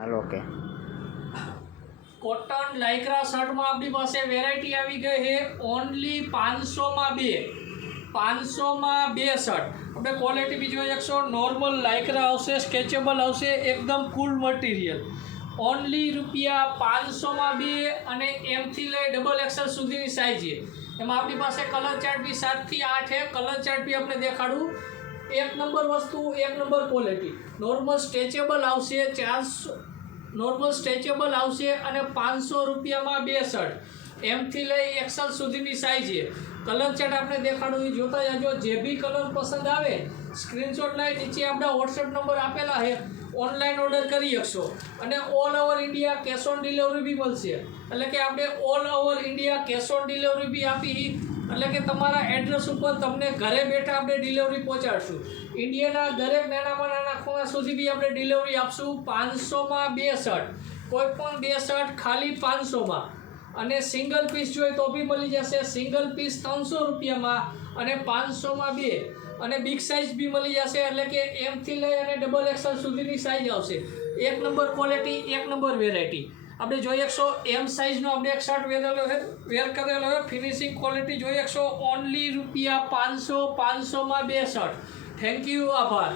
હાલ okay. Cotton લાइक्रा shirt में अपनी पास वेरायटी आ गई है ओनली 500 में बे 500 में बे शर्ट अपने क्वॉलिटी भी जो 100 नॉर्मल लाइक्रा आवशे स्ट्रेचेबल आवशे एकदम कूल मटीरियल ओनली रुपया 500 में बे अने एम थी ले डबल एक्सल सुधीनी साइज है एम अपनी पास कलर चार्ट भी 7 થી 8 है कलर चार्ट भी अपने देखाड़ू एक नंबर वस्तु एक नंबर क्वॉलिटी नॉर्मल स्ट्रेचेबल आवशे 400 नॉर्मल स्ट्रेचेबल आवशे अने 500 रुपया में बे शर्ट एम थी लई एक्सल सुधीनी साइज है कलर चार्ट आपने देखाड़ू जोता जाजो जे भी कलर पसंद आवे स्क्रीनशॉट लाई नीचे अपना व्हाट्सएप नंबर आपेला है ऑनलाइन ऑर्डर करी शकशो अने all over India cash on delivery भी मळशे એટલે કે આપણે all over India cash on delivery બી આપી એટલે કે તમારા એડ્રેસ ઉપર તમને ઘરે બેઠા આપણે ડિલિવરી પહોંચાડશું ઇન્ડિયાના દરેક નાનામાં નાના ખૂણા સુધી બી આપણે ડિલિવરી આપશું 500માં બે શર્ટ કોઈ પણ બે શર્ટ ખાલી 500માં અને સિંગલ પીસ જોઈએ તો બી મળી જશે સિંગલ પીસ 300 રૂપિયામાં અને 500માં બે અને બિગ સાઇઝ બી મળી જશે એટલે કે એમ થી લઈ અને ડબલ એક્સએલ સુધીની સાઇઝ આવશે એક નંબર ક્વોલિટી એક નંબર વેરાયટી આપણે જોઈએ શકશો એમ સાઇઝનો આપણે એક શર્ટ વેર કરેલો હોય ફિનિશિંગ ક્વોલિટી જોઈએ શકશો ઓનલી રૂપિયા 500 500માં બે શર્ટ થેન્ક યુ આભાર।